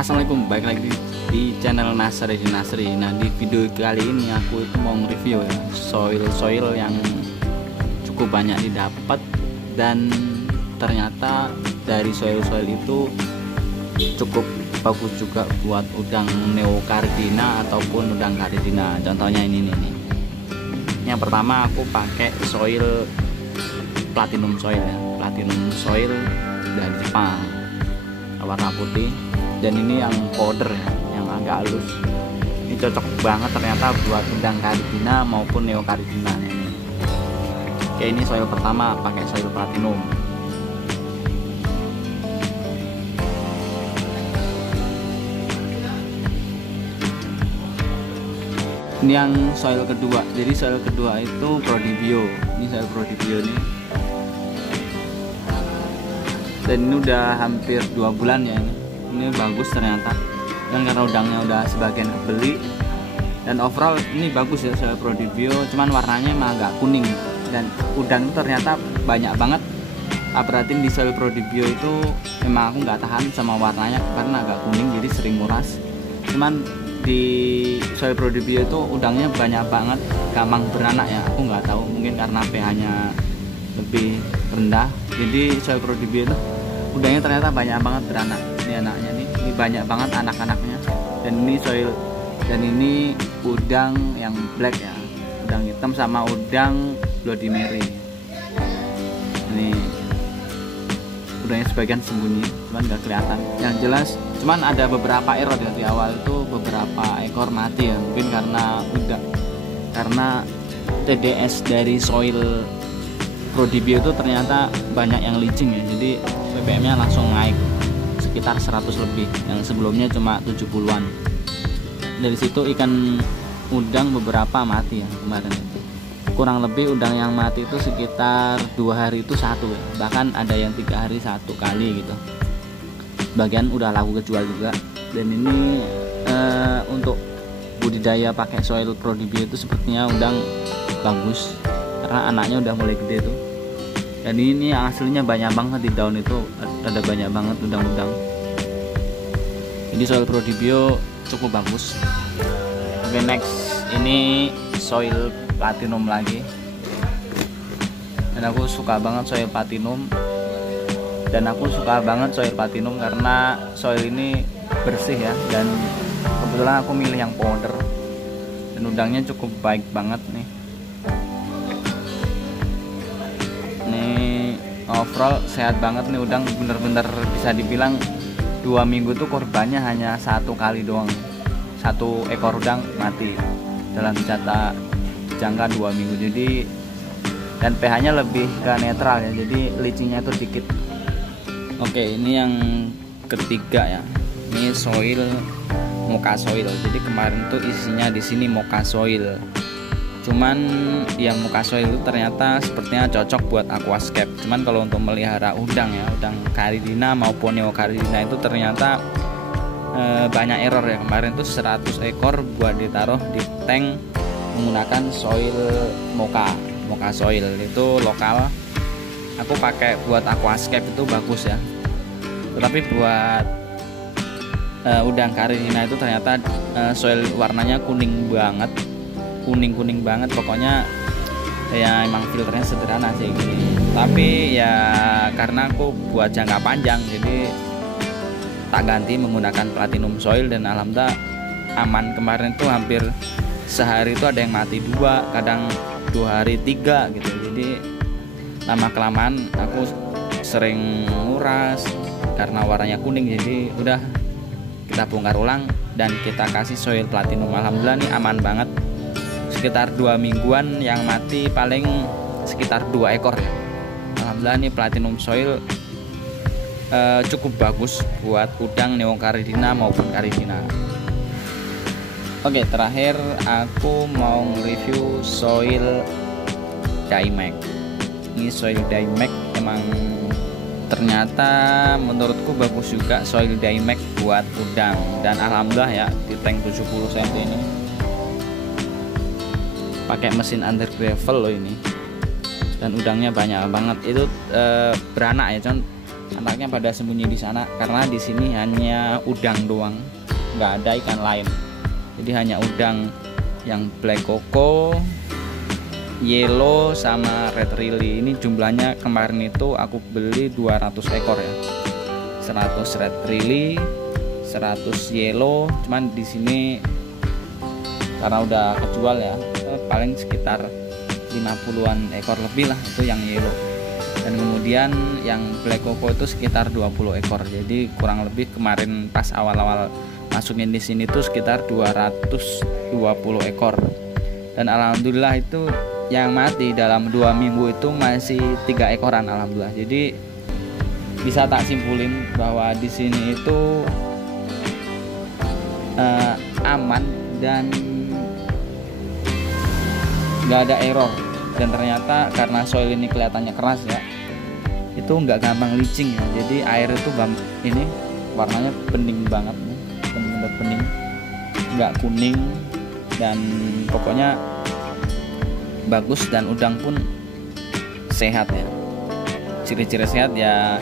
Assalamualaikum, balik lagi di channel Nasri Nasri. Nah, di video kali ini aku itu mau review ya soil yang cukup banyak didapat, dan ternyata dari soil itu cukup bagus juga buat udang neocardina ataupun udang caridina. Contohnya ini nih. Yang pertama aku pakai soil platinum soil ya, platinum soil dari Jepang, warna putih. Dan ini yang powder ya, yang agak halus. Ini cocok banget ternyata buat udang caridina maupun neocaridina ini. Oke, ini soil pertama pakai soil platinum. Ini yang soil kedua. Jadi soil kedua itu Prodibio. Ini soil Prodibio nih. Dan ini udah hampir 2 bulan ya ini. Ini bagus ternyata, dan karena udangnya udah sebagian kebeli, dan overall ini bagus ya soil Prodibio. Cuman warnanya emang agak kuning, dan udang itu ternyata banyak banget. Perhatiin di soil Prodibio itu emang aku nggak tahan sama warnanya karena agak kuning, jadi sering nguras. Cuman di soil Prodibio itu udangnya banyak banget, gampang beranak ya. Aku nggak tahu, mungkin karena pH-nya lebih rendah. Jadi soil Prodibio itu udangnya ternyata banyak banget beranak. Ini anaknya nih, ini banyak banget anak-anaknya. Dan ini soil, dan ini udang yang black ya, udang hitam sama udang Bloody Mary. Ini udangnya sebagian sembunyi, cuman nggak kelihatan. Yang jelas, cuman ada beberapa error ya di awal itu, beberapa ekor mati ya. Mungkin karena TDS dari soil Prodibio itu ternyata banyak yang leaching ya. Jadi ppm-nya langsung naik sekitar 100 lebih, yang sebelumnya cuma 70-an. Dari situ ikan udang beberapa mati ya kemarin itu. Kurang lebih udang yang mati itu sekitar 2 hari itu satu ya. Bahkan ada yang 3 hari satu kali gitu. Bagian udah laku kejual juga. Dan ini untuk budidaya pakai soil Prodibio itu sepertinya udang bagus karena anaknya udah mulai gede tuh. Dan ini yang aslinya banyak banget di daun itu, ada banyak banget udang-udang. Ini soil Prodibio cukup bagus. Oke, next ini soil platinum lagi. Dan aku suka banget soil platinum. Karena soil ini bersih ya, dan kebetulan aku milih yang powder. Dan udangnya cukup baik banget nih. Overall sehat banget nih udang, bener-bener bisa dibilang 2 minggu tuh korbannya hanya 1 kali doang. 1 ekor udang mati dalam jangka 2 minggu. Jadi, dan pH-nya lebih ke netral ya, jadi leachingnya tuh dikit. Oke, ini yang ketiga ya. Ini soil mocha soil. Jadi kemarin tuh isinya di sini mocha soil. Cuman yang mocha soil itu ternyata sepertinya cocok buat aquascape. Cuman kalau untuk melihara udang ya, udang caridina maupun neocaridina itu ternyata banyak error ya. Kemarin tuh 100 ekor buat ditaruh di tank menggunakan soil mocha soil, itu lokal. Aku pakai buat aquascape itu bagus ya. Tetapi buat udang caridina itu ternyata soil warnanya kuning banget, pokoknya ya emang filternya sederhana sih gini. Tapi ya karena aku buat jangka panjang, jadi tak ganti menggunakan platinum soil, dan alhamdulillah aman. Kemarin tuh hampir sehari itu ada yang mati 2, kadang 2 hari 3 gitu. Jadi lama kelamaan aku sering nguras karena warnanya kuning. Jadi udah kita bongkar ulang dan kita kasih soil platinum. Alhamdulillah nih aman banget. Sekitar 2 mingguan yang mati paling sekitar 2 ekor ya. Alhamdulillah nih platinum soil cukup bagus buat udang neocaridina maupun caridina. Oke, terakhir aku mau review soil Daimek. Ini soil Daimek emang ternyata menurutku bagus juga soil Daimek buat udang. Dan alhamdulillah ya, di tank 70 cm ini pakai mesin under gravel loh ini, dan udangnya banyak banget. Itu beranak ya, anaknya pada sembunyi di sana karena di sini hanya udang doang, nggak ada ikan lain. Jadi hanya udang yang black coco, yellow sama red lily. Ini jumlahnya kemarin itu aku beli 200 ekor ya. 100 red lily, 100 yellow. Cuman di sini karena udah kejual ya, paling sekitar 50-an ekor lebih lah itu yang yellow. Dan kemudian yang black coco itu sekitar 20 ekor. Jadi kurang lebih kemarin pas awal-awal masukin di sini tuh sekitar 220 ekor. Dan alhamdulillah itu yang mati dalam 2 minggu itu masih 3 ekoran alhamdulillah. Jadi bisa tak simpulin bahwa di sini itu aman dan nggak ada error. Dan ternyata karena soil ini kelihatannya keras ya, itu nggak gampang licin ya. Jadi air itu ini warnanya bening banget, bener-bener bening, nggak kuning, dan pokoknya bagus. Dan udang pun sehat ya. Ciri-ciri sehat ya,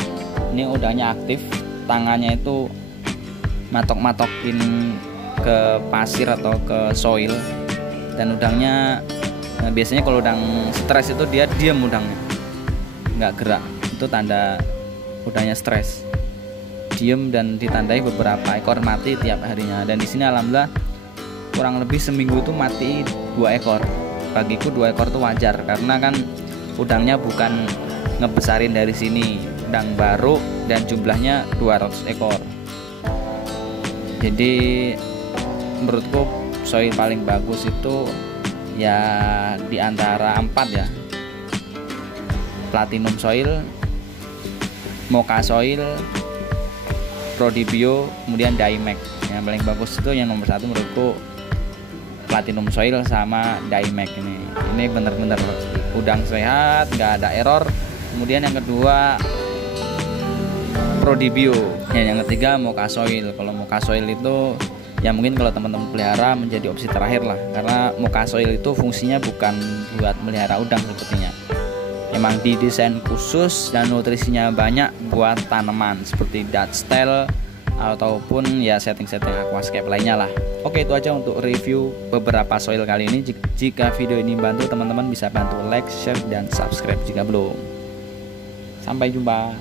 ini udangnya aktif, tangannya itu matok-matokin ke pasir atau ke soil. Dan udangnya biasanya kalau udang stres itu dia diam, udangnya nggak gerak, itu tanda udangnya stres, diem. Dan ditandai beberapa ekor mati tiap harinya. Dan di sini alhamdulillah kurang lebih seminggu itu mati 2 ekor. Bagiku 2 ekor itu wajar karena kan udangnya bukan ngebesarin dari sini, udang baru dan jumlahnya 200 ekor. Jadi menurutku soil paling bagus itu ya di antara 4 ya, platinum soil, mocha soil, Prodibio, kemudian Daimax. Yang paling bagus itu yang nomor 1 menurutku platinum soil sama Daimax. Ini bener-bener udang sehat, nggak ada error. Kemudian yang kedua Prodibio, yang ketiga mocha soil. Kalau mocha soil itu ya mungkin kalau teman-teman pelihara menjadi opsi terakhir lah, karena mocha soil itu fungsinya bukan buat melihara udang sepertinya. Emang didesain khusus dan nutrisinya banyak buat tanaman seperti Dutch tail ataupun ya setting-setting aquascape lainnya lah. Oke, itu aja untuk review beberapa soil kali ini. Jika video ini bantu teman-teman bisa bantu like, share, dan subscribe jika belum. Sampai jumpa.